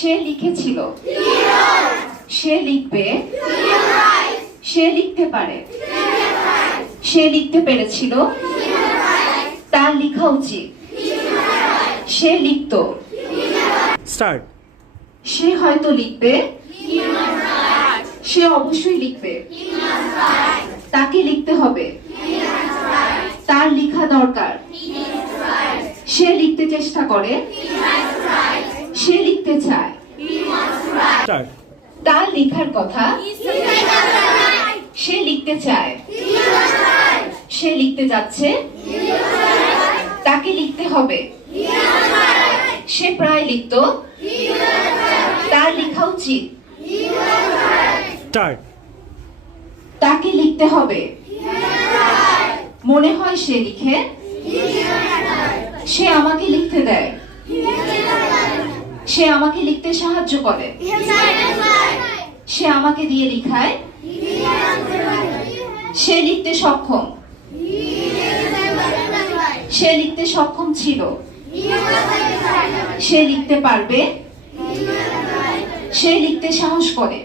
সে লিখেছিল, সে লিখবে, সে লিখতে পারে, সে লিখতে পেরেছিল, তার লেখা উচিত, সে লিখত। স্টার্ট। সে হয়তো লিখবে, সে অবশ্যই লিখবে, তাকে লিখতে হবে, তার লেখা দরকার, সে লিখতে চেষ্টা করে, সে লিখতে চায়, স্টার্ট। তার লেখার কথা, সে লিখতে চায়, সে লিখতে যাচ্ছে, তাকে লিখতে হবে, সে প্রায় লিখত, তার লেখা উচিত, স্টার্ট। তাকে লিখতে হবে, মনে হয় সে লিখে, সে আমাকে লিখতে দেয়, সে আমাকে লিখতে সাহায্য করে, সে আমাকে দিয়ে লিখায়, সে লিখতে সক্ষম, সে লিখতে সক্ষম ছিল, সে লিখতে পারবে, সে লিখতে সাহস করে।